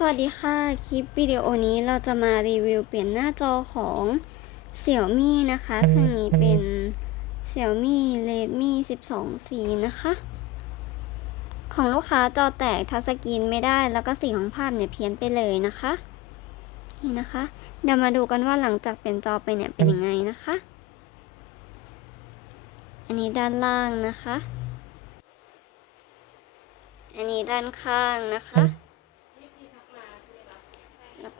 สวัสดีค่ะ คลิปวิดีโอนี้เราจะมารีวิวเปลี่ยนหน้าจอของ Xiaomi นะคะเครื่องนี้เป็น Xiaomi Redmi 12C นะคะ ของลูกค้าจอแตกทัชสกรีนไม่ได้ แล้วก็สีของภาพเนี่ยเพี้ยนไปเลยนะคะ นี่นะคะ เดี๋ยวมาดูกันว่าหลังจากเปลี่ยนจอไปเนี่ยเป็นยังไงนะคะ อันนี้ด้านล่างนะคะ อันนี้ด้านข้างนะคะแล้ว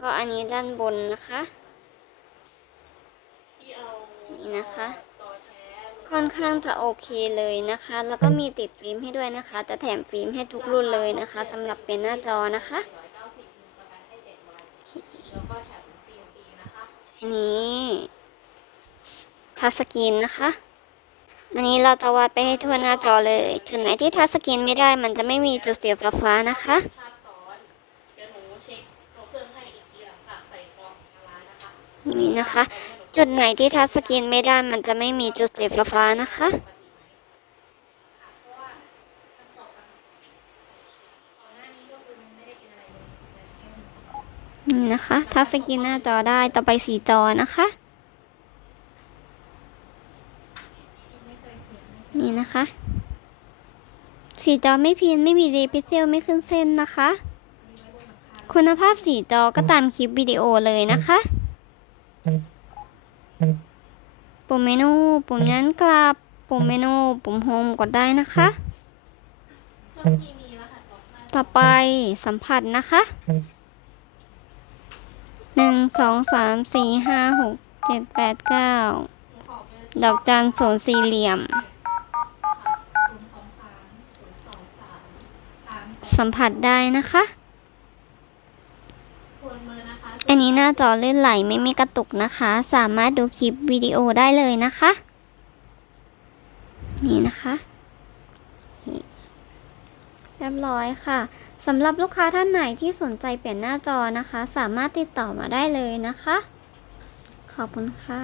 ก็อันนี้ด้านบนนะคะ นี่นะคะ ค่อนข้างจะโอเคเลยนะคะ แล้วก็มีติดฟิล์มให้ด้วยนะคะ จะแถมฟิล์มให้ทุกรุ่นเลยนะคะสำหรับเป็นหน้าจอนะคะอันนี้ทัชสกรีนนะคะ อันนี้เราจะวาดไปให้ทั่วหน้าจอเลยถึงไหนที่ทัชสกรีนไม่ได้มันจะไม่มีจุดเสียฟ้าๆนะคะ นี่นะคะ จุดไหนที่ทัชสกรีนไม่ได้มันจะไม่มีจุดสีฟ้าๆนะคะนี่นะคะทัชสกรีนหน้าจอได้ต่อไปสีจอนะคะ นี่นะคะ สีจอไม่พินไม่มีดีพิเซลไม่ขึ้นเส้นนะคะ คุณภาพสีจอก็ตามคลิปวิดีโอเลยนะคะ ปุ่มเมนู ปุ่มย้อนกลับ ปุ่มเมนู ปุ่มโฮมกดได้นะคะ ต่อไปสัมผัสนะคะหนึ่งสองสามสี่ห้าหกเจ็ดแปดเก้าหนูขอเบอร์ดอกจานศูนย์สี่เหลี่ยม สัมผัสได้นะคะ อันนี้หน้าจอลื่นไหลไม่มีกระตุกนะคะ สามารถดูคลิปวิดีโอได้เลยนะคะ นี่นะคะเรียบร้อยค่ะสำหรับลูกค้าท่านไหนที่สนใจเปลี่ยนหน้าจอนะคะ สามารถติดต่อมาได้เลยนะคะ ขอบคุณค่ะ